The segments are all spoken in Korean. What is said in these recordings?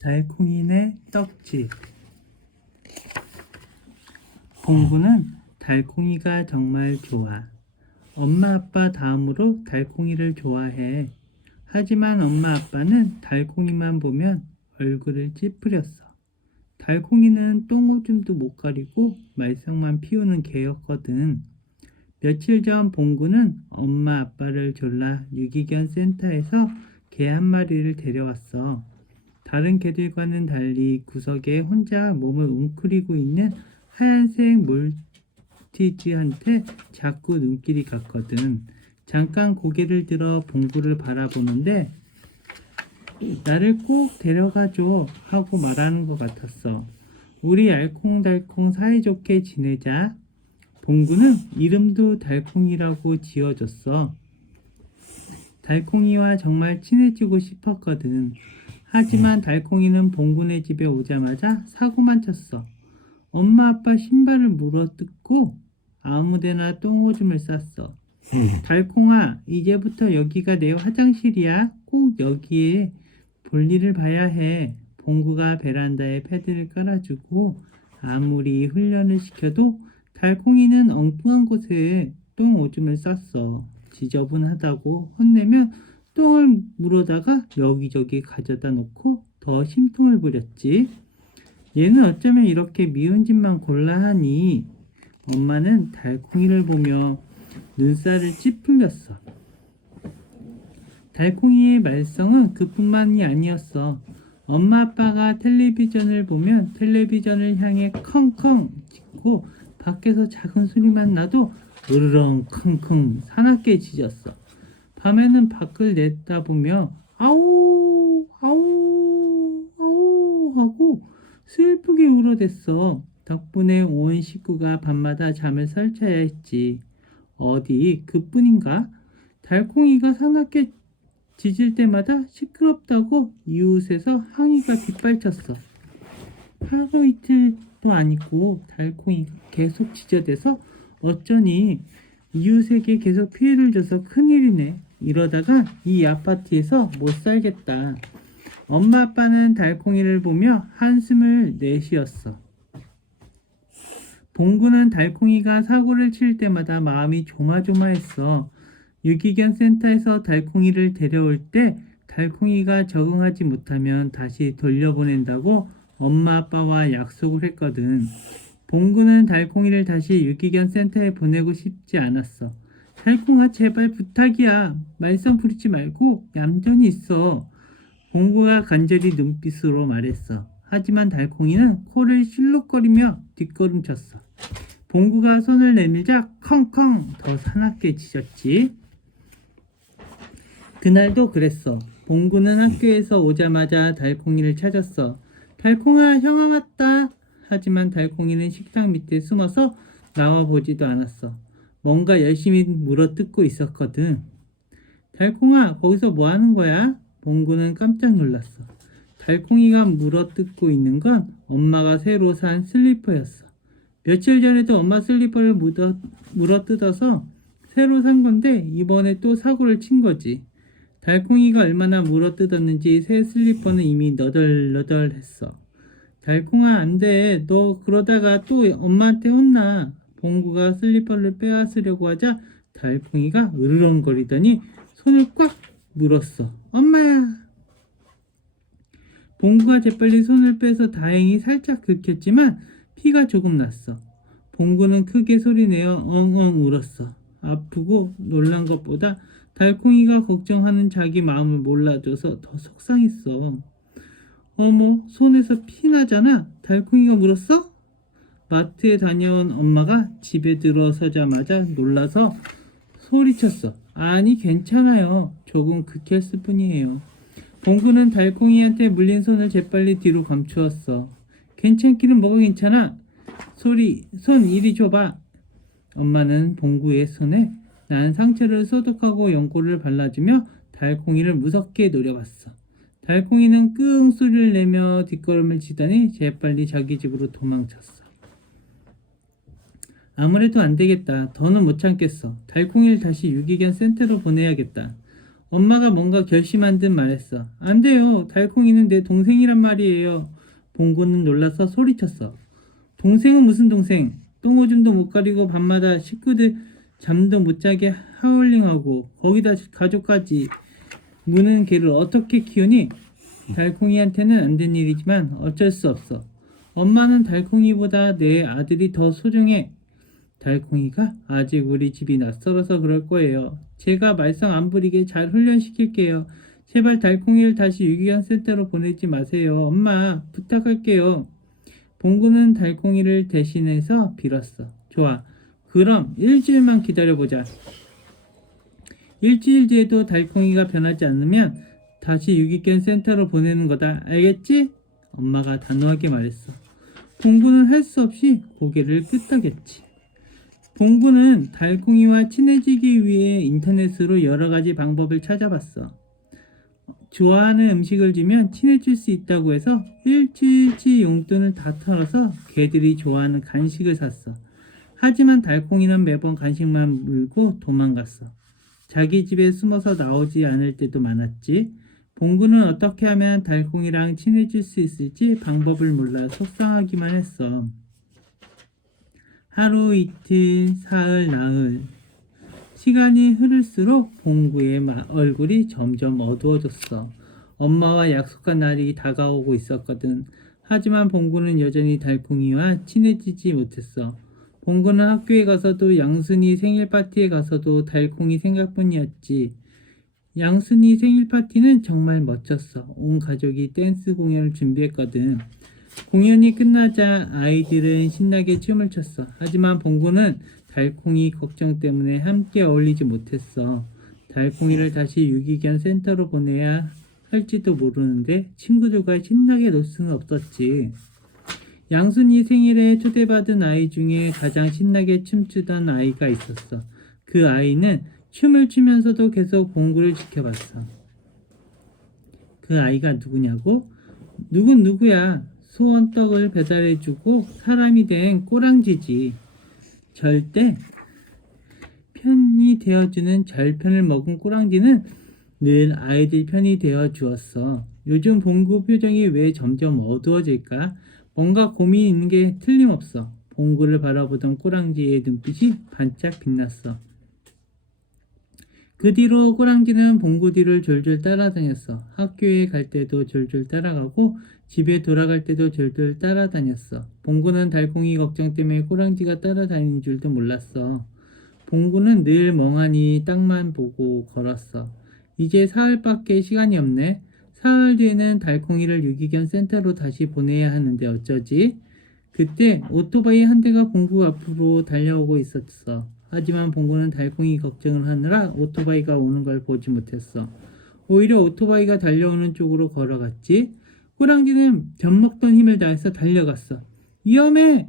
달콩이네 떡집. 봉구는 달콩이가 정말 좋아. 엄마 아빠 다음으로 달콩이를 좋아해. 하지만 엄마 아빠는 달콩이만 보면 얼굴을 찌푸렸어. 달콩이는 똥오줌도 못 가리고 말썽만 피우는 개였거든. 며칠 전 봉구는 엄마 아빠를 졸라 유기견 센터에서 개 한 마리를 데려왔어. 다른 개들과는 달리 구석에 혼자 몸을 웅크리고 있는 하얀색 몰티즈한테 자꾸 눈길이 갔거든. 잠깐 고개를 들어 봉구를 바라보는데 나를 꼭 데려가줘 하고 말하는 것 같았어. 우리 알콩달콩 사이좋게 지내자. 봉구는 이름도 달콩이라고 지어줬어. 달콩이와 정말 친해지고 싶었거든. 하지만 달콩이는 봉구네 집에 오자마자 사고만 쳤어. 엄마 아빠 신발을 물어뜯고 아무데나 똥오줌을 쌌어. 달콩아, 이제부터 여기가 내 화장실이야. 꼭 여기에 볼일을 봐야 해. 봉구가 베란다에 패드를 깔아주고 아무리 훈련을 시켜도 달콩이는 엉뚱한 곳에 똥오줌을 쌌어. 지저분하다고 혼내면 똥을 물어다가 여기저기 가져다 놓고 더 심통을 부렸지. 얘는 어쩌면 이렇게 미운 짓만 골라 하니. 엄마는 달콩이를 보며 눈살을 찌푸렸어. 달콩이의 말썽은 그뿐만이 아니었어. 엄마 아빠가 텔레비전을 보면 텔레비전을 향해 컹컹 짖고 밖에서 작은 소리만 나도 으르렁 컹컹 사납게 짖었어. 밤에는 밖을 내다보며 아우 아우 아우 하고 슬프게 울어댔어. 덕분에 온 식구가 밤마다 잠을 설쳐야 했지. 어디 그뿐인가? 달콩이가 사납게 짖을 때마다 시끄럽다고 이웃에서 항의가 빗발쳤어. 하루 이틀도 아니고 달콩이가 계속 짖어대서 어쩌니 이웃에게 계속 피해를 줘서 큰일이네. 이러다가 이 아파트에서 못 살겠다. 엄마 아빠는 달콩이를 보며 한숨을 내쉬었어. 봉구는 달콩이가 사고를 칠 때마다 마음이 조마조마했어. 유기견 센터에서 달콩이를 데려올 때 달콩이가 적응하지 못하면 다시 돌려보낸다고 엄마 아빠와 약속을 했거든. 봉구는 달콩이를 다시 유기견 센터에 보내고 싶지 않았어. 달콩아, 제발 부탁이야. 말썽 부리지 말고 얌전히 있어. 봉구가 간절히 눈빛으로 말했어. 하지만 달콩이는 코를 실룩거리며 뒷걸음쳤어. 봉구가 손을 내밀자 컹컹 더 사납게 짖었지. 그날도 그랬어. 봉구는 학교에서 오자마자 달콩이를 찾았어. 달콩아, 형아 왔다. 하지만 달콩이는 식탁 밑에 숨어서 나와보지도 않았어. 뭔가 열심히 물어뜯고 있었거든. 달콩아, 거기서 뭐 하는 거야? 봉구는 깜짝 놀랐어. 달콩이가 물어뜯고 있는 건 엄마가 새로 산 슬리퍼였어. 며칠 전에도 엄마 슬리퍼를 물어뜯어서 새로 산 건데 이번에 또 사고를 친 거지. 달콩이가 얼마나 물어뜯었는지 새 슬리퍼는 이미 너덜너덜했어. 달콩아, 안 돼. 너 그러다가 또 엄마한테 혼나. 봉구가 슬리퍼를 빼앗으려고 하자 달콩이가 으르렁거리더니 손을 꽉 물었어. 엄마야. 봉구가 재빨리 손을 빼서 다행히 살짝 긁혔지만 피가 조금 났어. 봉구는 크게 소리내어 엉엉 울었어. 아프고 놀란 것보다 달콩이가 걱정하는 자기 마음을 몰라줘서 더 속상했어. 어머, 손에서 피 나잖아. 달콩이가 물었어? 마트에 다녀온 엄마가 집에 들어서자마자 놀라서 소리쳤어. 아니, 괜찮아요. 조금 긁혔을 뿐이에요. 봉구는 달콩이한테 물린 손을 재빨리 뒤로 감추었어. 괜찮기는 뭐가 괜찮아? 손 이리 줘봐. 엄마는 봉구의 손에 난 상처를 소독하고 연고를 발라주며 달콩이를 무섭게 노려봤어. 달콩이는 끙 소리를 내며 뒷걸음을 치더니 재빨리 자기 집으로 도망쳤어. 아무래도 안 되겠다. 더는 못 참겠어. 달콩이를 다시 유기견 센터로 보내야겠다. 엄마가 뭔가 결심한 듯 말했어. 안 돼요. 달콩이는 내 동생이란 말이에요. 봉구는 놀라서 소리쳤어. 동생은 무슨 동생? 똥오줌도 못 가리고 밤마다 식구들 잠도 못 자게 하울링하고 거기다 가족까지 무는 개를 어떻게 키우니? 달콩이한테는 안 된 일이지만 어쩔 수 없어. 엄마는 달콩이보다 내 아들이 더 소중해. 달콩이가 아직 우리 집이 낯설어서 그럴 거예요. 제가 말썽 안 부리게 잘 훈련시킬게요. 제발 달콩이를 다시 유기견 센터로 보내지 마세요. 엄마, 부탁할게요. 봉구는 달콩이를 대신해서 빌었어. 좋아. 그럼 일주일만 기다려보자. 일주일 뒤에도 달콩이가 변하지 않으면 다시 유기견 센터로 보내는 거다. 알겠지? 엄마가 단호하게 말했어. 봉구는 할 수 없이 고개를 끄덕였지. 봉구는 달콩이와 친해지기 위해 인터넷으로 여러 가지 방법을 찾아봤어. 좋아하는 음식을 주면 친해질 수 있다고 해서 일주일치 용돈을 다 털어서 개들이 좋아하는 간식을 샀어. 하지만 달콩이는 매번 간식만 물고 도망갔어. 자기 집에 숨어서 나오지 않을 때도 많았지. 봉구는 어떻게 하면 달콩이랑 친해질 수 있을지 방법을 몰라 속상하기만 했어. 하루 이틀 사흘 나흘 시간이 흐를수록 봉구의 얼굴이 점점 어두워졌어. 엄마와 약속한 날이 다가오고 있었거든. 하지만 봉구는 여전히 달콩이와 친해지지 못했어. 봉구는 학교에 가서도 양순이 생일 파티에 가서도 달콩이 생각뿐이었지. 양순이 생일 파티는 정말 멋졌어. 온 가족이 댄스 공연을 준비했거든. 공연이 끝나자 아이들은 신나게 춤을 췄어. 하지만 봉구는 달콩이 걱정 때문에 함께 어울리지 못했어. 달콩이를 다시 유기견 센터로 보내야 할지도 모르는데 친구들과 신나게 놀 수는 없었지. 양순이 생일에 초대받은 아이 중에 가장 신나게 춤추던 아이가 있었어. 그 아이는 춤을 추면서도 계속 봉구를 지켜봤어. 그 아이가 누구냐고? 누군 누구야? 소원떡을 배달해주고 사람이 된 꼬랑지지. 절대 편이 되어주는 절편을 먹은 꼬랑지는 늘 아이들 편이 되어 주었어. 요즘 봉구 표정이 왜 점점 어두워질까? 뭔가 고민이 있는 게 틀림없어. 봉구를 바라보던 꼬랑지의 눈빛이 반짝 빛났어. 그 뒤로 꼬랑지는 봉구 뒤를 졸졸 따라다녔어. 학교에 갈 때도 졸졸 따라가고 집에 돌아갈 때도 졸졸 따라다녔어. 봉구는 달콩이 걱정 때문에 꼬랑지가 따라다니는 줄도 몰랐어. 봉구는 늘 멍하니 땅만 보고 걸었어. 이제 사흘밖에 시간이 없네. 사흘 뒤에는 달콩이를 유기견 센터로 다시 보내야 하는데 어쩌지? 그때 오토바이 한 대가 봉구 앞으로 달려오고 있었어. 하지만 봉구는 달콩이 걱정을 하느라 오토바이가 오는 걸 보지 못했어. 오히려 오토바이가 달려오는 쪽으로 걸어갔지. 꾸랑지는 젖먹던 힘을 다해서 달려갔어. 위험해!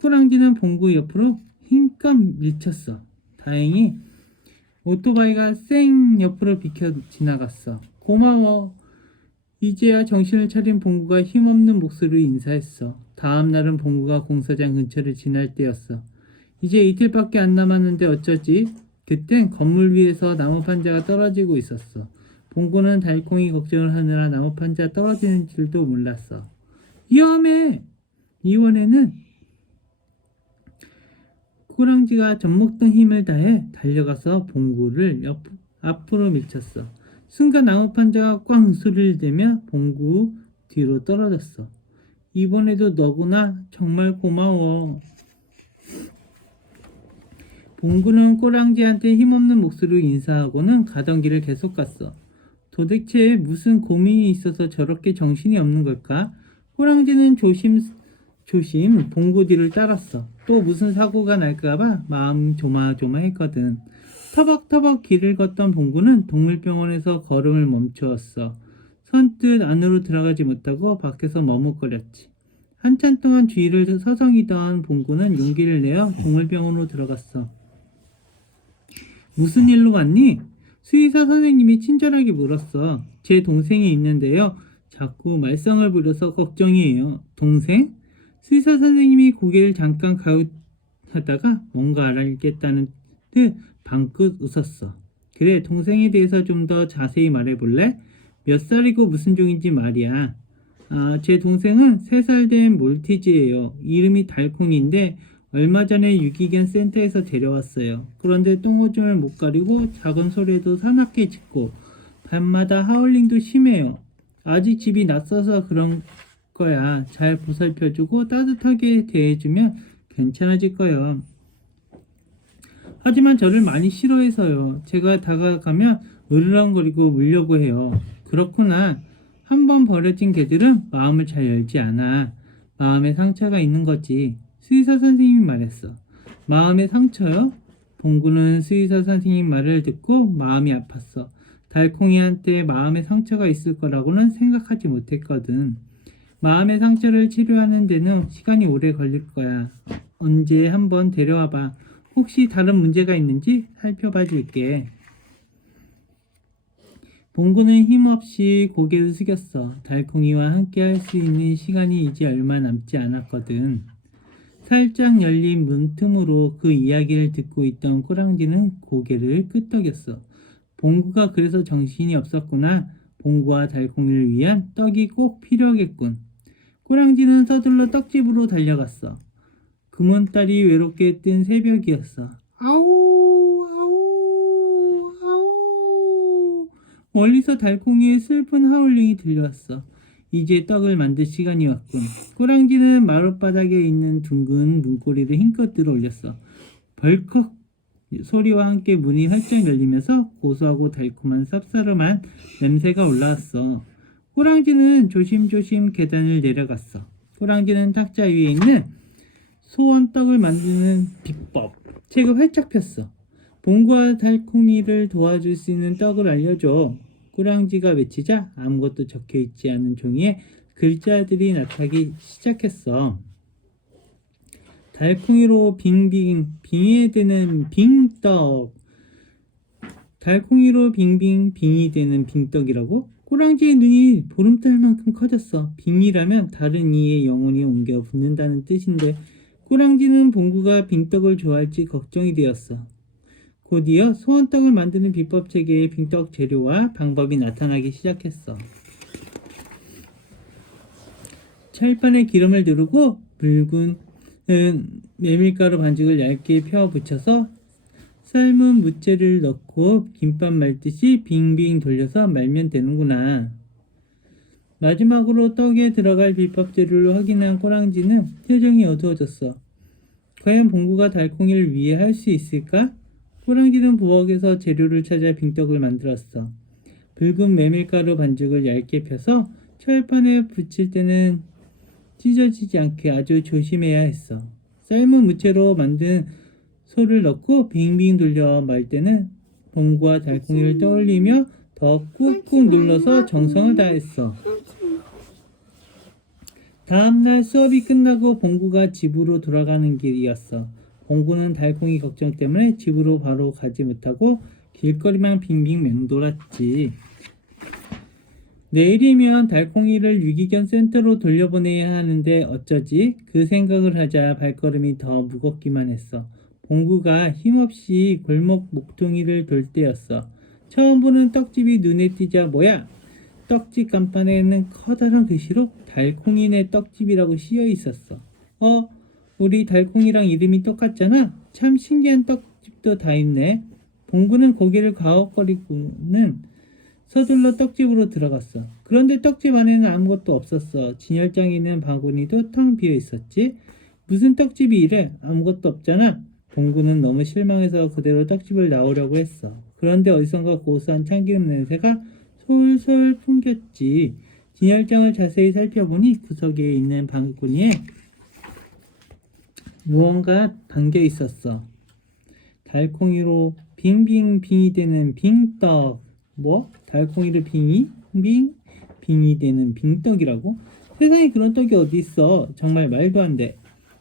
꾸랑지는 봉구 옆으로 힘껏 밀쳤어. 다행히 오토바이가 쌩 옆으로 비켜 지나갔어. 고마워. 이제야 정신을 차린 봉구가 힘없는 목소리로 인사했어. 다음 날은 봉구가 공사장 근처를 지날 때였어. 이제 이틀밖에 안 남았는데 어쩌지? 그땐 건물 위에서 나무 판자가 떨어지고 있었어. 봉구는 달콩이 걱정을 하느라 나무 판자 떨어지는 줄도 몰랐어. 위험해! 이번에는 꾸랑지가 젖먹던 힘을 다해 달려가서 봉구를 앞으로 밀쳤어. 순간 나무 판자가 꽝 소리를 내며 봉구 뒤로 떨어졌어. 이번에도 너구나. 정말 고마워. 봉구는 꼬랑지한테 힘없는 목소리로 인사하고는 가던 길을 계속 갔어. 도대체 무슨 고민이 있어서 저렇게 정신이 없는 걸까? 꼬랑지는 조심 봉구 뒤를 따랐어. 또 무슨 사고가 날까봐 마음 조마조마했거든. 터벅터벅 길을 걷던 봉구는 동물병원에서 걸음을 멈추었어. 선뜻 안으로 들어가지 못하고 밖에서 머뭇거렸지. 한참 동안 주위를 서성이던 봉구는 용기를 내어 동물병원으로 들어갔어. 무슨 일로 왔니? 수의사 선생님이 친절하게 물었어. 제 동생이 있는데요. 자꾸 말썽을 부려서 걱정이에요. 동생? 수의사 선생님이 고개를 잠깐 가웃하다가 뭔가 알겠다는 듯 방긋 웃었어. 그래, 동생에 대해서 좀 더 자세히 말해볼래? 몇 살이고 무슨 종인지 말이야. 아, 제 동생은 3살 된 몰티즈예요. 이름이 달콩인데 얼마 전에 유기견 센터에서 데려왔어요. 그런데 똥오줌을 못 가리고 작은 소리에도 사납게 짖고 밤마다 하울링도 심해요. 아직 집이 낯서서 그런 거야. 잘 보살펴주고 따뜻하게 대해주면 괜찮아질 거예요. 하지만 저를 많이 싫어해서요. 제가 다가가면 으르렁거리고 물려고 해요. 그렇구나. 한번 버려진 개들은 마음을 잘 열지 않아. 마음에 상처가 있는 거지. 수의사 선생님이 말했어. 마음의 상처요? 봉구는 수의사 선생님 말을 듣고 마음이 아팠어. 달콩이한테 마음의 상처가 있을 거라고는 생각하지 못했거든. 마음의 상처를 치료하는 데는 시간이 오래 걸릴 거야. 언제 한번 데려와 봐. 혹시 다른 문제가 있는지 살펴봐 줄게. 봉구는 힘없이 고개를 숙였어. 달콩이와 함께 할 수 있는 시간이 이제 얼마 남지 않았거든. 살짝 열린 문틈으로 그 이야기를 듣고 있던 꼬랑지는 고개를 끄덕였어. 봉구가 그래서 정신이 없었구나. 봉구와 달콩이를 위한 떡이 꼭 필요하겠군. 꼬랑지는 서둘러 떡집으로 달려갔어. 금은달이 외롭게 뜬 새벽이었어. 아우, 아우, 아우. 멀리서 달콩이의 슬픈 하울링이 들려왔어. 이제 떡을 만들 시간이 왔군. 꼬랑지는 마룻바닥에 있는 둥근 문고리를 힘껏 들어 올렸어. 벌컥 소리와 함께 문이 활짝 열리면서 고소하고 달콤한 쌉싸름한 냄새가 올라왔어. 꼬랑지는 조심조심 계단을 내려갔어. 꼬랑지는 탁자 위에 있는 소원떡을 만드는 비법 책을 활짝 폈어. 봉구와 달콩이를 도와줄 수 있는 떡을 알려줘. 꼬랑지가 외치자 아무것도 적혀있지 않은 종이에 글자들이 나타나기 시작했어. 달콩이로 빙빙 빙이 되는 빙떡. 달콩이로 빙빙 빙이 되는 빙떡이라고? 꼬랑지의 눈이 보름달만큼 커졌어. 빙이라면 다른 이의 영혼이 옮겨 붙는다는 뜻인데 꼬랑지는 봉구가 빙떡을 좋아할지 걱정이 되었어. 곧이어 소원떡을 만드는 비법 체계의 빙떡 재료와 방법이 나타나기 시작했어. 철판에 기름을 두르고 붉은 메밀가루 반죽을 얇게 펴 붙여서 삶은 무채를 넣고 김밥 말듯이 빙빙 돌려서 말면 되는구나. 마지막으로 떡에 들어갈 비법 재료를 확인한 꼬랑지는 표정이 어두워졌어. 과연 봉구가 달콩이를 위해 할 수 있을까? 꼬랑지는 부엌에서 재료를 찾아 빙떡을 만들었어. 붉은 메밀가루 반죽을 얇게 펴서 철판에 붙일 때는 찢어지지 않게 아주 조심해야 했어. 삶은 무채로 만든 소를 넣고 빙빙 돌려 말 때는 봉구와 달콩이를 떠올리며 더 꾹꾹 눌러서 정성을 다했어. 다음날 수업이 끝나고 봉구가 집으로 돌아가는 길이었어. 봉구는 달콩이 걱정 때문에 집으로 바로 가지 못하고 길거리만 빙빙 맹돌았지. 내일이면 달콩이를 유기견 센터로 돌려보내야 하는데 어쩌지? 그 생각을 하자 발걸음이 더 무겁기만 했어. 봉구가 힘없이 골목 목동이를 돌 때였어. 처음 보는 떡집이 눈에 띄자 뭐야? 떡집 간판에는 커다란 글씨로 달콩이네 떡집이라고 씌어 있었어. 우리 달콩이랑 이름이 똑같잖아? 참 신기한 떡집도 다 있네. 봉구는 고개를 가혹거리고는 서둘러 떡집으로 들어갔어. 그런데 떡집 안에는 아무것도 없었어. 진열장에 있는 바구니도 텅 비어 있었지. 무슨 떡집이 이래? 아무것도 없잖아. 봉구는 너무 실망해서 그대로 떡집을 나오려고 했어. 그런데 어디선가 고소한 참기름 냄새가 솔솔 풍겼지. 진열장을 자세히 살펴보니 구석에 있는 바구니에 무언가 담겨 있었어. 달콩이로 빙빙 빙이 되는 빙떡. 뭐? 달콩이로 빙이 되는 빙떡이라고? 세상에 그런 떡이 어디 있어? 정말 말도 안 돼.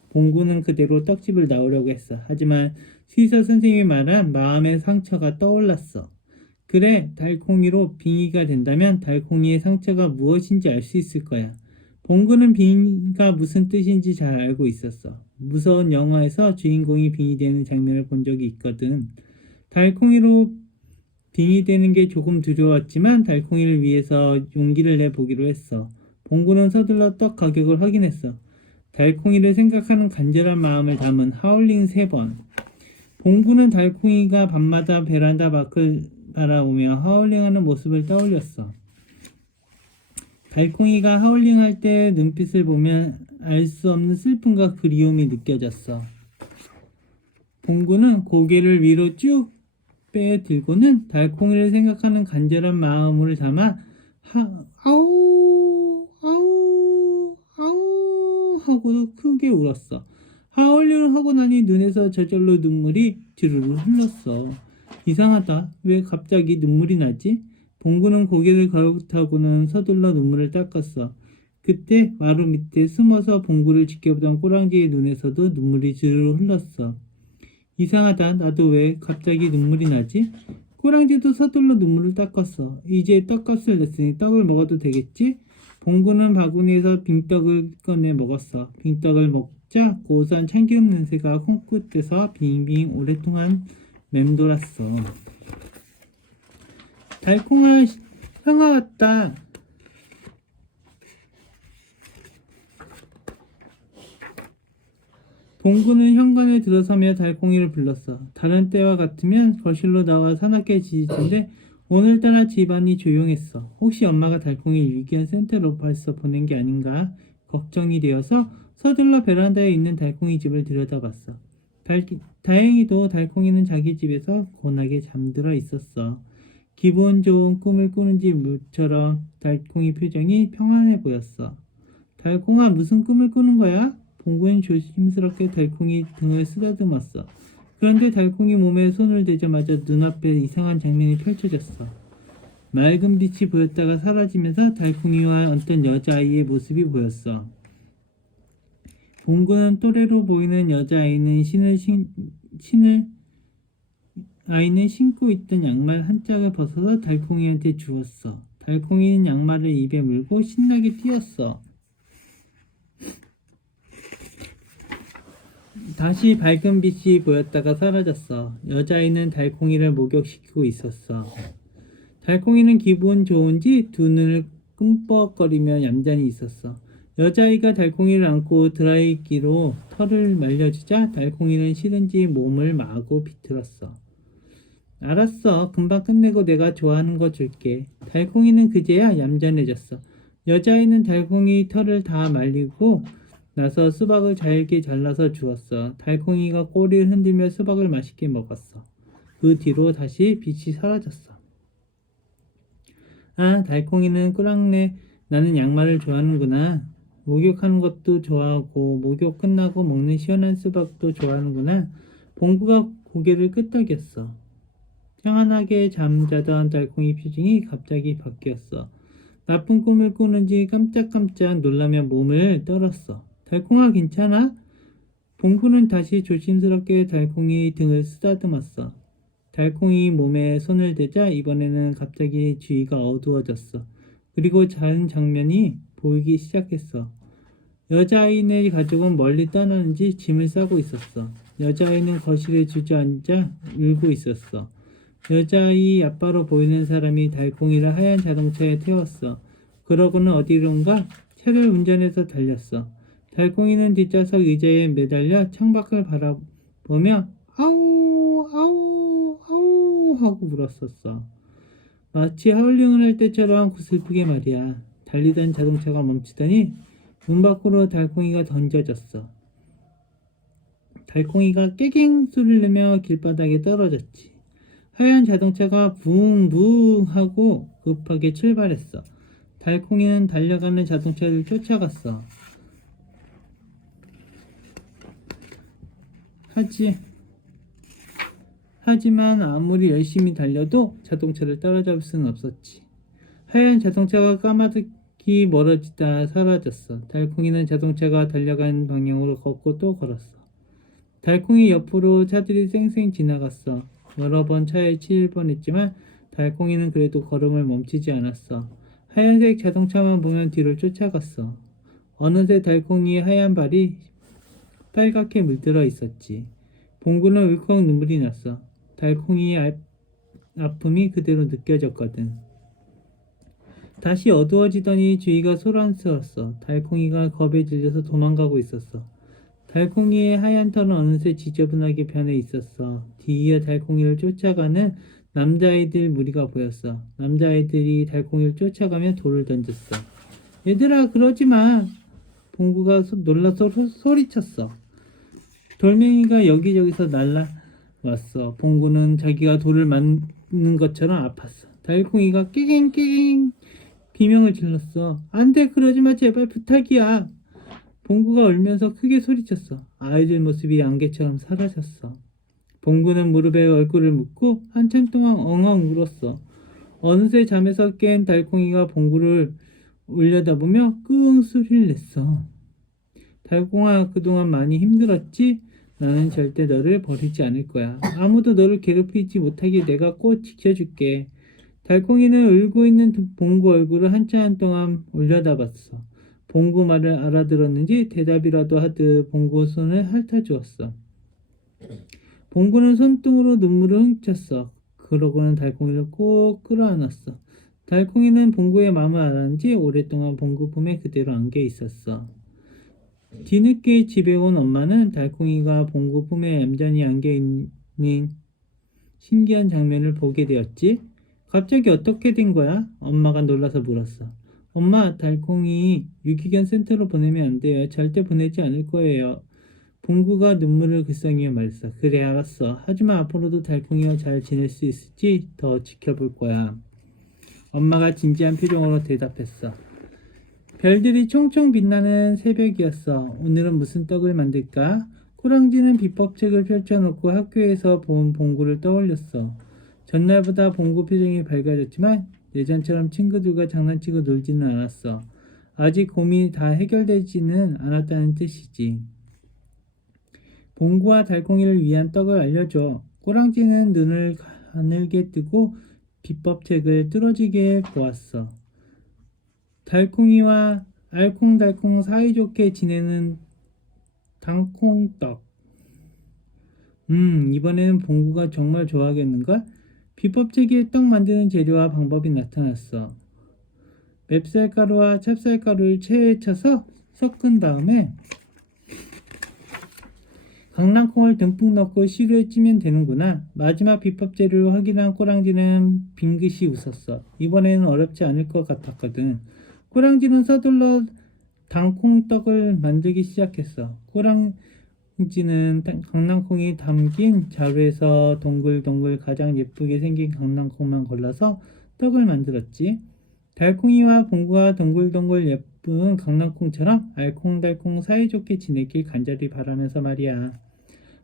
봉구는 그대로 떡집을 나오려고 했어. 하지만 수의사 선생님이 말한 마음의 상처가 떠올랐어. 그래, 달콩이로 빙의가 된다면 달콩이의 상처가 무엇인지 알 수 있을 거야. 봉구는 빙의가 무슨 뜻인지 잘 알고 있었어. 무서운 영화에서 주인공이 빙의 되는 장면을 본 적이 있거든. 달콩이로 빙의되는 게 조금 두려웠지만 달콩이를 위해서 용기를 내보기로 했어. 봉구는 서둘러 떡 가격을 확인했어. 달콩이를 생각하는 간절한 마음을 담은 하울링 3번. 봉구는 달콩이가 밤마다 베란다 밖을 바라보며 하울링하는 모습을 떠올렸어. 달콩이가 하울링할 때 눈빛을 보면 알 수 없는 슬픔과 그리움이 느껴졌어. 봉구는 고개를 위로 쭉 빼들고는 달콩이를 생각하는 간절한 마음을 담아 아우 아우 아우 하고 크게 울었어. 하울링을 하고 나니 눈에서 저절로 눈물이 주르르 흘렀어. 이상하다. 왜 갑자기 눈물이 나지? 봉구는 고개를 갸웃하고는 서둘러 눈물을 닦았어. 그때 마루 밑에 숨어서 봉구를 지켜보던 꼬랑지의 눈에서도 눈물이 주르르 흘렀어. 이상하다. 나도 왜 갑자기 눈물이 나지? 꼬랑지도 서둘러 눈물을 닦았어. 이제 떡값을 냈으니 떡을 먹어도 되겠지? 봉구는 바구니에서 빙떡을 꺼내 먹었어. 빙떡을 먹자 고소한 참기름 냄새가 콩끝에서 빙빙 오랫동안 맴돌았어. 달콩아, 형아 왔다. 봉구는 현관에 들어서며 달콩이를 불렀어. 다른 때와 같으면 거실로 나와 사납게 지지는데 오늘따라 집안이 조용했어. 혹시 엄마가 달콩이를 유기견 센터로 벌써 보낸 게 아닌가 걱정이 되어서 서둘러 베란다에 있는 달콩이 집을 들여다봤어. 다행히도 달콩이는 자기 집에서 고나게 잠들어 있었어. 기분 좋은 꿈을 꾸는지 모처럼 달콩이 표정이 평안해 보였어. 달콩아, 무슨 꿈을 꾸는 거야? 봉구는 조심스럽게 달콩이 등을 쓰다듬었어. 그런데 달콩이 몸에 손을 대자마자 눈앞에 이상한 장면이 펼쳐졌어. 맑은 빛이 보였다가 사라지면서 달콩이와 어떤 여자아이의 모습이 보였어. 봉구는 또래로 보이는 여자아이는 아이는 신고 있던 양말 한 짝을 벗어서 달콩이한테 주었어. 달콩이는 양말을 입에 물고 신나게 뛰었어. 다시 밝은 빛이 보였다가 사라졌어. 여자아이는 달콩이를 목욕시키고 있었어. 달콩이는 기분 좋은지 두 눈을 끔뻑거리며 얌전히 있었어. 여자아이가 달콩이를 안고 드라이기로 털을 말려주자 달콩이는 싫은지 몸을 마구 비틀었어. 알았어. 금방 끝내고 내가 좋아하는 거 줄게. 달콩이는 그제야 얌전해졌어. 여자아이는 달콩이 털을 다 말리고 나서 수박을 잘게 잘라서 주었어. 달콩이가 꼬리를 흔들며 수박을 맛있게 먹었어. 그 뒤로 다시 빛이 사라졌어. 아, 달콩이는 꾸랑내 나는 양말을 좋아하는구나. 목욕하는 것도 좋아하고 목욕 끝나고 먹는 시원한 수박도 좋아하는구나. 봉구가 고개를 끄덕였어. 평안하게 잠자던 달콩이 표정이 갑자기 바뀌었어. 나쁜 꿈을 꾸는지 깜짝깜짝 놀라며 몸을 떨었어. 달콩아, 괜찮아? 봉구는 다시 조심스럽게 달콩이 등을 쓰다듬었어. 달콩이 몸에 손을 대자 이번에는 갑자기 주위가 어두워졌어. 그리고 다른 장면이 보이기 시작했어. 여자아이네 가족은 멀리 떠나는지 짐을 싸고 있었어. 여자아이는 거실에 주저앉아 울고 있었어. 여자아이 아빠로 보이는 사람이 달콩이를 하얀 자동차에 태웠어. 그러고는 어디론가 차를 운전해서 달렸어. 달콩이는 뒷좌석 의자에 매달려 창밖을 바라보며 아우 아우 아우 하고 울었었어. 마치 하울링을 할 때처럼 슬프게 말이야. 달리던 자동차가 멈추더니 문 밖으로 달콩이가 던져졌어. 달콩이가 깨갱 소리를 내며 길바닥에 떨어졌지. 하얀 자동차가 붕붕 하고 급하게 출발했어. 달콩이는 달려가는 자동차를 쫓아갔어. 하지만 아무리 열심히 달려도 자동차를 따라잡을 수는 없었지. 하얀 자동차가 까마득히 멀어지다 사라졌어. 달콩이는 자동차가 달려간 방향으로 걷고 또 걸었어. 달콩이 옆으로 차들이 쌩쌩 지나갔어. 여러 번 차에 치일 뻔했지만 달콩이는 그래도 걸음을 멈추지 않았어. 하얀색 자동차만 보면 뒤를 쫓아갔어. 어느새 달콩이의 하얀 발이 빨갛게 물들어 있었지. 봉구는 울컥 눈물이 났어. 달콩이의 아픔이 그대로 느껴졌거든. 다시 어두워지더니 주위가 소란스러웠어. 달콩이가 겁에 질려서 도망가고 있었어. 달콩이의 하얀 털은 어느새 지저분하게 변해 있었어. 뒤이어 달콩이를 쫓아가는 남자아이들 무리가 보였어. 남자아이들이 달콩이를 쫓아가며 돌을 던졌어. 얘들아, 그러지 마! 봉구가 놀라서 소리쳤어. 돌멩이가 여기저기서 날라왔어. 봉구는 자기가 돌을 맞는 것처럼 아팠어. 달콩이가 깨갱깨갱 비명을 질렀어. 안 돼, 그러지 마, 제발 부탁이야. 봉구가 울면서 크게 소리쳤어. 아이들 모습이 안개처럼 사라졌어. 봉구는 무릎에 얼굴을 묻고 한참 동안 엉엉 울었어. 어느새 잠에서 깬 달콩이가 봉구를 올려다보며 끙 소리를 냈어. 달콩아, 그동안 많이 힘들었지? 나는 절대 너를 버리지 않을 거야. 아무도 너를 괴롭히지 못하게 내가 꼭 지켜줄게. 달콩이는 울고 있는 봉구 얼굴을 한참 동안 올려다봤어. 봉구 말을 알아들었는지 대답이라도 하듯 봉구 손을 핥아주었어. 봉구는 손등으로 눈물을 훔쳤어. 그러고는 달콩이를 꼭 끌어안았어. 달콩이는 봉구의 마음을 알았는지 오랫동안 봉구 품에 그대로 안겨 있었어. 뒤늦게 집에 온 엄마는 달콩이가 봉구 품에 얌전히 안겨 있는 신기한 장면을 보게 되었지. 갑자기 어떻게 된 거야? 엄마가 놀라서 물었어. 엄마, 달콩이 유기견 센터로 보내면 안 돼요. 절대 보내지 않을 거예요. 봉구가 눈물을 글썽이며 말했어. 그래, 알았어. 하지만 앞으로도 달콩이와 잘 지낼 수 있을지 더 지켜볼 거야. 엄마가 진지한 표정으로 대답했어. 별들이 총총 빛나는 새벽이었어. 오늘은 무슨 떡을 만들까? 꼬랑지는 비법책을 펼쳐놓고 학교에서 본 봉구를 떠올렸어. 전날보다 봉구 표정이 밝아졌지만 예전처럼 친구들과 장난치고 놀지는 않았어. 아직 고민이 다 해결되지는 않았다는 뜻이지. 봉구와 달콩이를 위한 떡을 알려줘. 꼬랑지는 눈을 가늘게 뜨고 비법책을 뚫어지게 보았어. 달콩이와 알콩달콩 사이좋게 지내는 당콩떡. 이번에는 봉구가 정말 좋아하겠는걸? 비법책에 떡 만드는 재료와 방법이 나타났어. 맵쌀가루와 찹쌀가루를 체에 쳐서 섞은 다음에 강낭콩을 듬뿍 넣고 시루에 찌면 되는구나. 마지막 비법 재료를 확인한 꼬랑지는 빙긋이 웃었어. 이번에는 어렵지 않을 것 같았거든. 꼬랑지는 서둘러 당콩떡을 만들기 시작했어. 꼬랑지는 강낭콩이 담긴 자루에서 동글동글 가장 예쁘게 생긴 강낭콩만 골라서 떡을 만들었지. 달콩이와 봉구가 동글동글 예쁜 강낭콩처럼 알콩달콩 사이좋게 지내길 간절히 바라면서 말이야.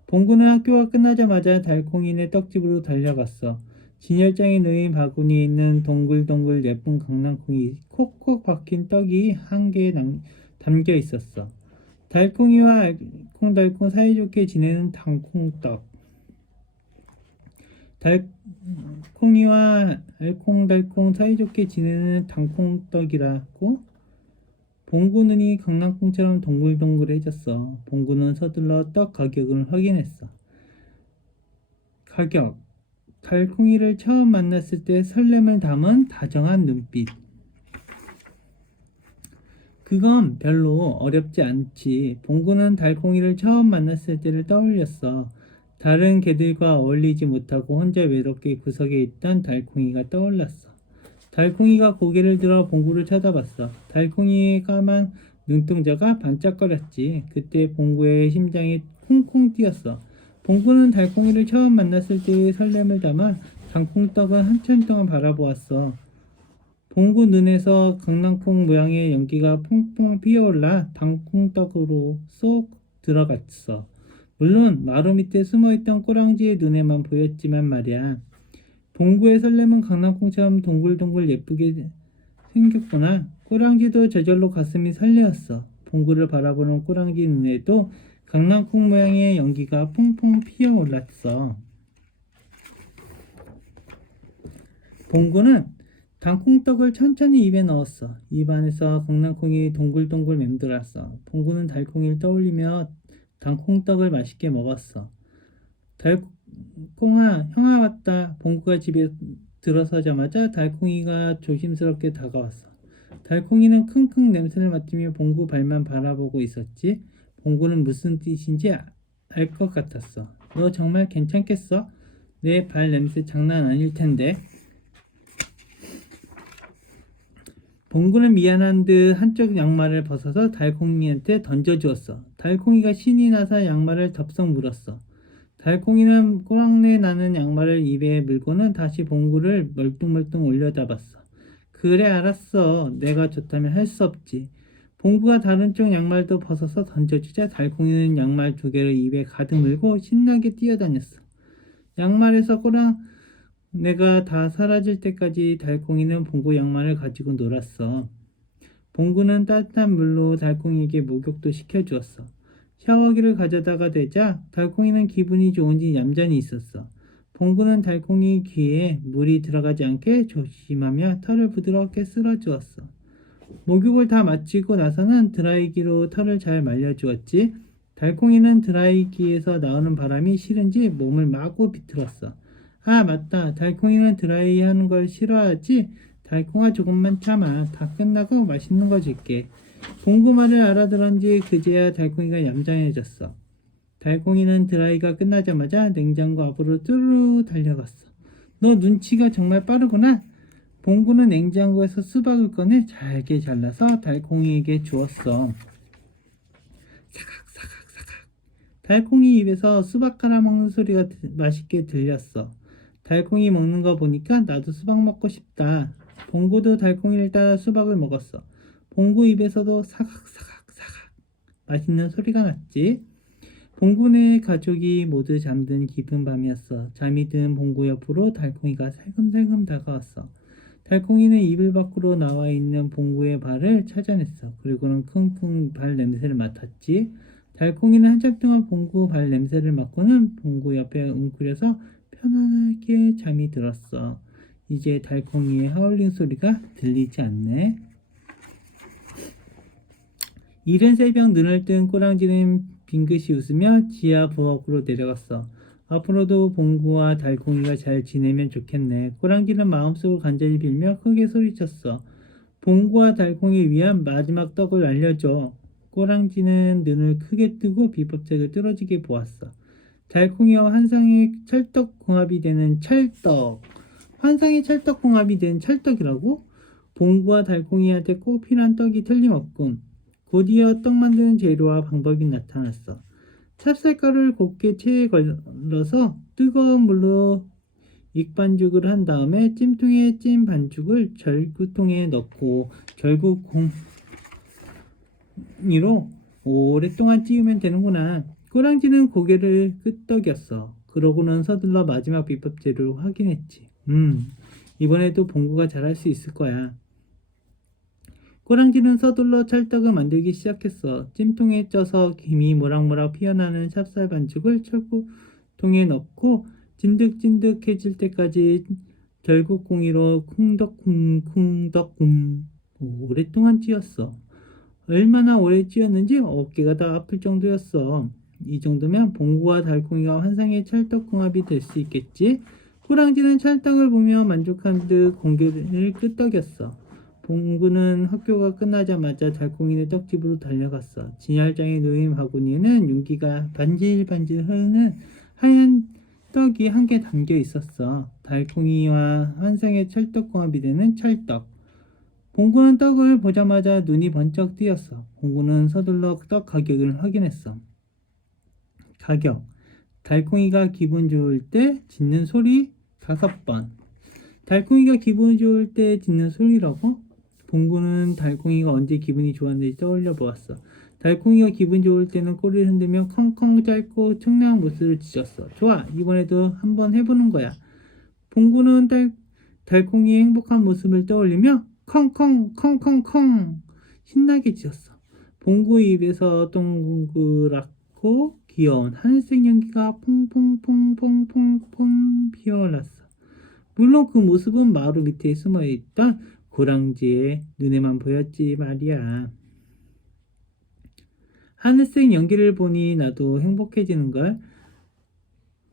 봉구는 학교가 끝나자마자 달콩이네 떡집으로 달려갔어. 진열장에 놓인 바구니에 있는 동글동글 예쁜 강낭콩이 콕콕 박힌 떡이 한 개에 담겨 있었어. 달콩이와 알콩달콩 사이좋게 지내는 당콩떡. 달콩이와 알콩달콩 사이좋게 지내는 당콩떡이라고? 봉구 눈이 강낭콩처럼 동글동글해졌어. 봉구는 서둘러 떡 가격을 확인했어. 가격. 달콩이를 처음 만났을 때 설렘을 담은 다정한 눈빛. 그건 별로 어렵지 않지. 봉구는 달콩이를 처음 만났을 때를 떠올렸어. 다른 개들과 어울리지 못하고 혼자 외롭게 구석에 있던 달콩이가 떠올랐어. 달콩이가 고개를 들어 봉구를 쳐다봤어. 달콩이의 까만 눈동자가 반짝거렸지. 그때 봉구의 심장이 콩콩 뛰었어. 봉구는 달콩이를 처음 만났을 때의 설렘을 담아 당콩떡을 한참 동안 바라보았어. 봉구 눈에서 강낭콩 모양의 연기가 퐁퐁 피어올라 당콩떡으로 쏙 들어갔어. 물론 마루 밑에 숨어있던 꼬랑지의 눈에만 보였지만 말이야. 봉구의 설렘은 강낭콩처럼 동글동글 예쁘게 생겼구나. 꼬랑지도 저절로 가슴이 설레었어. 봉구를 바라보는 꼬랑지 눈에도 강낭콩 모양의 연기가 퐁퐁 피어올랐어. 봉구는 당콩떡을 천천히 입에 넣었어. 입 안에서 강낭콩이 동글동글 맴돌았어. 봉구는 달콩이를 떠올리며 당콩떡을 맛있게 먹었어. 꽁아, 형아 왔다. 봉구가 집에 들어서자마자 달콩이가 조심스럽게 다가왔어. 달콩이는 킁킁 냄새를 맡으며 봉구 발만 바라보고 있었지. 봉구는 무슨 뜻인지 알 것 같았어. 너 정말 괜찮겠어? 내 발 냄새 장난 아닐 텐데. 봉구는 미안한 듯 한쪽 양말을 벗어서 달콩이한테 던져주었어. 달콩이가 신이 나서 양말을 덥석 물었어. 달콩이는 꼬랑내 나는 양말을 입에 물고는 다시 봉구를 멀뚱멀뚱 올려다봤어. 그래 알았어. 내가 좋다면 할 수 없지. 봉구가 다른 쪽 양말도 벗어서 던져주자 달콩이는 양말 두 개를 입에 가득 물고 신나게 뛰어다녔어. 양말에서 꼬랑내가 다 사라질 때까지 달콩이는 봉구 양말을 가지고 놀았어. 봉구는 따뜻한 물로 달콩이에게 목욕도 시켜주었어. 샤워기를 가져다가 대자 달콩이는 기분이 좋은지 얌전히 있었어. 봉구는 달콩이 귀에 물이 들어가지 않게 조심하며 털을 부드럽게 쓸어주었어. 목욕을 다 마치고 나서는 드라이기로 털을 잘 말려주었지. 달콩이는 드라이기에서 나오는 바람이 싫은지 몸을 마구 비틀었어. 아, 맞다. 달콩이는 드라이 하는 걸 싫어하지? 달콩아, 조금만 참아. 다 끝나고 맛있는 거 줄게. 봉구 말을 알아들었는지 그제야 달콩이가 얌전해졌어. 달콩이는 드라이가 끝나자마자 냉장고 앞으로 뚜루 달려갔어. 너 눈치가 정말 빠르구나. 봉구는 냉장고에서 수박을 꺼내 잘게 잘라서 달콩이에게 주었어. 사각사각사각. 달콩이 입에서 수박 갈아 먹는 소리가 맛있게 들렸어. 달콩이 먹는 거 보니까 나도 수박 먹고 싶다. 봉구도 달콩이를 따라 수박을 먹었어. 봉구 입에서도 사각사각사각 맛있는 소리가 났지. 봉구네 가족이 모두 잠든 깊은 밤이었어. 잠이 든 봉구 옆으로 달콩이가 살금살금 다가왔어. 달콩이는 이불 밖으로 나와 있는 봉구의 발을 찾아냈어. 그리고는 킁킁 발 냄새를 맡았지. 달콩이는 한참 동안 봉구 발 냄새를 맡고는 봉구 옆에 웅크려서 편안하게 잠이 들었어. 이제 달콩이의 하울링 소리가 들리지 않네. 이른 새벽 눈을 뜬 꼬랑지는 빙긋이 웃으며 지하 부엌으로 내려갔어. 앞으로도 봉구와 달콩이가 잘 지내면 좋겠네. 꼬랑지는 마음속으로 간절히 빌며 크게 소리쳤어. 봉구와 달콩이 위한 마지막 떡을 알려줘. 꼬랑지는 눈을 크게 뜨고 비법책을 뚫어지게 보았어. 달콩이와 환상의 찰떡궁합이 되는 찰떡. 환상의 찰떡궁합이 된 찰떡이라고? 봉구와 달콩이한테 꼭 필요한 떡이 틀림없군. 곧이어 떡 만드는 재료와 방법이 나타났어. 찹쌀가루를 곱게 체에 걸러서 뜨거운 물로 익반죽을 한 다음에 찜통에 찐 반죽을 절구통에 넣고 절구공이로 오랫동안 찌우면 되는구나. 꼬랑지는 고개를 끄덕였어. 그러고는 서둘러 마지막 비법 재료를 확인했지. 이번에도 봉구가 잘할 수 있을 거야. 꼬랑지는 서둘러 찰떡을 만들기 시작했어. 찜통에 쪄서 김이 모락모락 피어나는 찹쌀 반죽을 철구통에 넣고 진득진득해질 때까지 결국공이로 쿵덕쿵쿵덕쿵 오랫동안 찧었어. 얼마나 오래 찧었는지 어깨가 다 아플 정도였어. 이 정도면 봉구와 달콩이가 환상의 찰떡궁합이 될 수 있겠지? 꼬랑지는 찰떡을 보며 만족한 듯 고개를 끄덕였어. 봉구는 학교가 끝나자마자 달콩이네 떡집으로 달려갔어. 진열장에 놓인 바구니에는 윤기가 반질반질 흐르는 하얀 떡이 한 개 담겨 있었어. 달콩이와 환상의 찰떡궁합이 되는 찰떡. 봉구는 떡을 보자마자 눈이 번쩍 뜨였어. 봉구는 서둘러 떡 가격을 확인했어. 가격. 달콩이가 기분 좋을 때 짓는 소리 5번. 달콩이가 기분 좋을 때 짓는 소리라고? 봉구는 달콩이가 언제 기분이 좋았는지 떠올려 보았어. 달콩이가 기분 좋을 때는 꼬리를 흔들며 컹컹 짧고 청량한 모습을 지었어. 좋아, 이번에도 한번 해보는 거야. 봉구는 달콩이의 행복한 모습을 떠올리며 컹컹 컹컹컹 신나게 지었어. 봉구 입에서 동그랗고 귀여운 하늘색 연기가 퐁퐁퐁퐁퐁퐁 피어올랐어. 물론 그 모습은 마루 밑에 숨어있던 고랑지의 눈에만 보였지 말이야. 하늘색 연기를 보니 나도 행복해지는걸.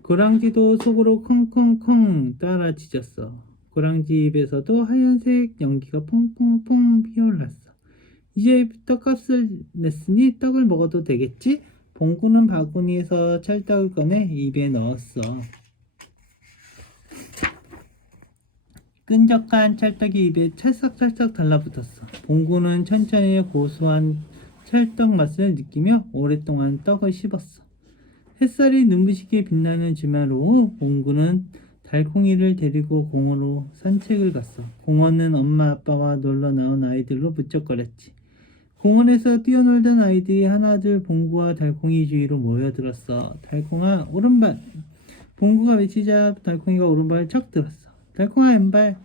고랑지도 속으로 콩콩콩 따라 짖었어. 고랑지 입에서도 하얀색 연기가 퐁퐁퐁 피어올랐어. 이제 떡값을 냈으니 떡을 먹어도 되겠지? 봉구는 바구니에서 찰떡을 꺼내 입에 넣었어. 끈적한 찰떡이 입에 찰싹찰싹 달라붙었어. 봉구는 천천히 고소한 찰떡 맛을 느끼며 오랫동안 떡을 씹었어. 햇살이 눈부시게 빛나는 주말 오후 봉구는 달콩이를 데리고 공원으로 산책을 갔어. 공원은 엄마 아빠와 놀러 나온 아이들로 북적거렸지. 공원에서 뛰어놀던 아이들이 하나둘 봉구와 달콩이 주위로 모여들었어. 달콩아 오른발. 봉구가 외치자 달콩이가 오른발을 척 들었어. 달콩아 왼발.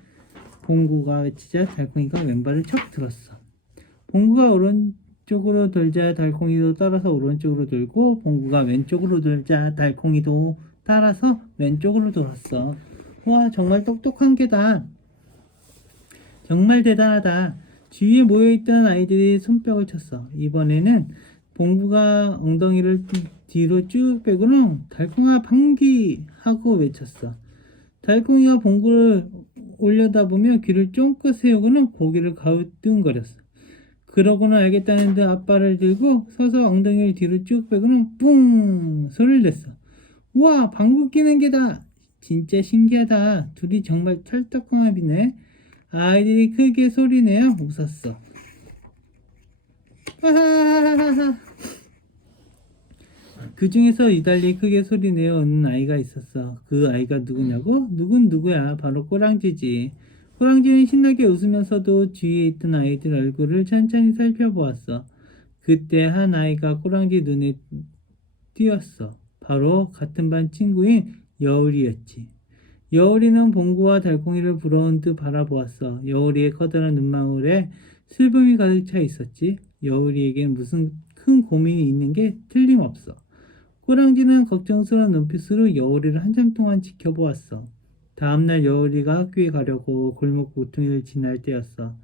봉구가 외치자 달콩이가 왼발을 척 들었어. 봉구가 오른쪽으로 돌자 달콩이도 따라서 오른쪽으로 돌고 봉구가 왼쪽으로 돌자 달콩이도 따라서 왼쪽으로 돌았어. 와 정말 똑똑한 개다. 정말 대단하다. 주위에 모여있던 아이들이 손뼉을 쳤어. 이번에는 봉구가 엉덩이를 뒤로 쭉 빼고는 달콩아 방귀 하고 외쳤어. 달콩이가 봉구를 올려다보며 귀를 쫑긋 세우고는 고개를 가우뚱거렸어. 그러고는 알겠다는 듯 앞발을 들고 서서 엉덩이를 뒤로 쭉 빼고는 뿡 소리를 냈어. 우와 방귀 뀌는 개다. 진짜 신기하다. 둘이 정말 찰떡궁합이네. 아이들이 크게 소리내어 웃었어. 하하하하. 그 중에서 유달리 크게 소리내어 웃는 아이가 있었어. 그 아이가 누구냐고? 누군 누구야? 바로 꼬랑지지. 꼬랑지는 신나게 웃으면서도 주위에 있던 아이들 얼굴을 천천히 살펴보았어. 그때 한 아이가 꼬랑지 눈에 띄었어. 바로 같은 반 친구인 여울이였지. 여울이는 봉구와 달콩이를 부러운 듯 바라보았어. 여울이의 커다란 눈망울에 슬픔이 가득 차 있었지. 여울이에겐 무슨 큰 고민이 있는 게 틀림없어. 꼬랑지는 걱정스러운 눈빛으로 여울이를 한참 동안 지켜보았어. 다음날 여울이가 학교에 가려고 골목 모퉁이를 지날 때였어.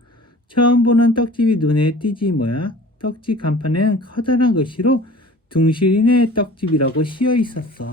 처음 보는 떡집이 눈에 띄지 뭐야? 떡집 간판에는 커다란 글씨로 둥실이네 떡집이라고 씌어 있었어.